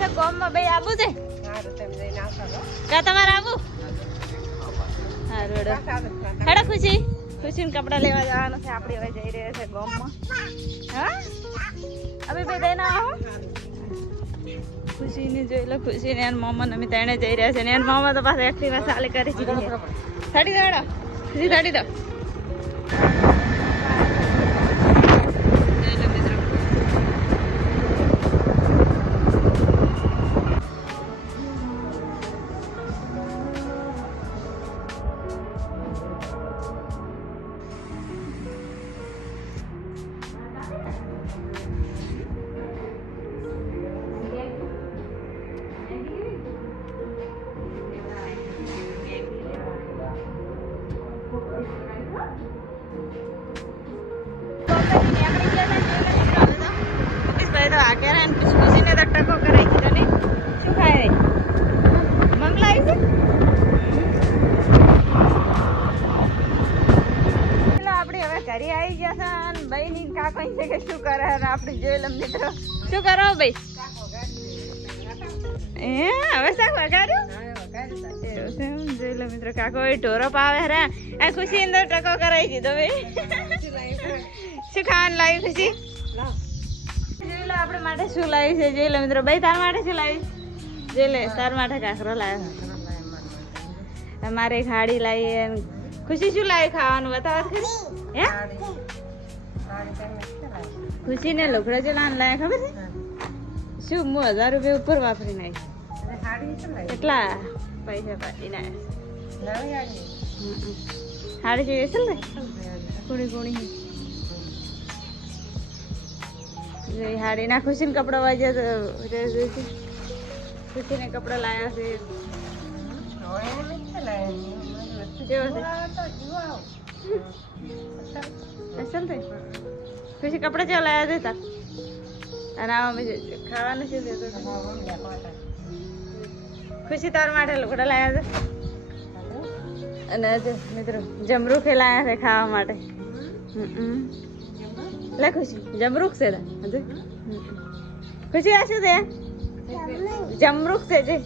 છે ગોમમાં બે આબુ છે. કા તમારે આબુ? હા રોડો સારું, સારું. હેડો ખુશી. ખુશીને કપડાં લેવા જવાનું છે. આપણે હવે જઈ રહ્યા છે ગોમમાં. હા? અભી બે દઈને આવો. ખુશીને જોઈ લો ખુશીને એના મામા અમે તેણે જઈ રહ્યા છે. ને એના મામા તો પાસે એક્ટિવા ચાલે કરી છે. સાડી થડી દો હેડો. ખુશી થડી દો. ખુશીને તો ટકો કરાઈ દીધો ને. શું ખાય રે? મંગલાઈ છે? આપણે હવે ઘરે આવી ગયા છે અને ભાઈ ની કાકો છે કે શું કરે અને આપણે જોઈ મિત્રો. શું કરો ભાઈ? એ હવે શાક વગાડ્યું? જોઈ લો મિત્રો કાકો એ ઢોરો પાવે રે આ ખુશી અંદર ટકો કરાઈ દીધો ભાઈ. શું ખાવાનું લાવી ખુશી? આપણે માટે શું લાવી છે? જોઈ લો મિત્રો ભાઈ તાર માટે શું લાવી જોઈ લે તાર માટે કાકરો લાવ્યો. મારે ખાડી લાવી ખુશી શું લાવી ખાવાનું? બતાવો ખરી. હે? ખુશીને લુગડા ચલાન લાવ્યા ખબર છે? શું હું હજાર રૂપિયા ઉપર વાપરી નાખી? કેટલા પૈસા પાડી ના સાડી જોઈએ છે ને? કુણી કુણી જોઈ હાડી ના, ખુશીને કપડા વાજ્યા ખુશીને કપડા લાવ્યું? છે? ખુશી કપડા કેવા લાયા દેતા અને ખાવાનું શું પાછા. ખુશી તાર માટે લુગડા લાયા છે અને મિત્રો જમરૂ એ લાયા છે ખાવા માટે હમ. લે ખુશી જમરૂખ છે લે. ખુશી આ શું છે જમરૂખ છે જે.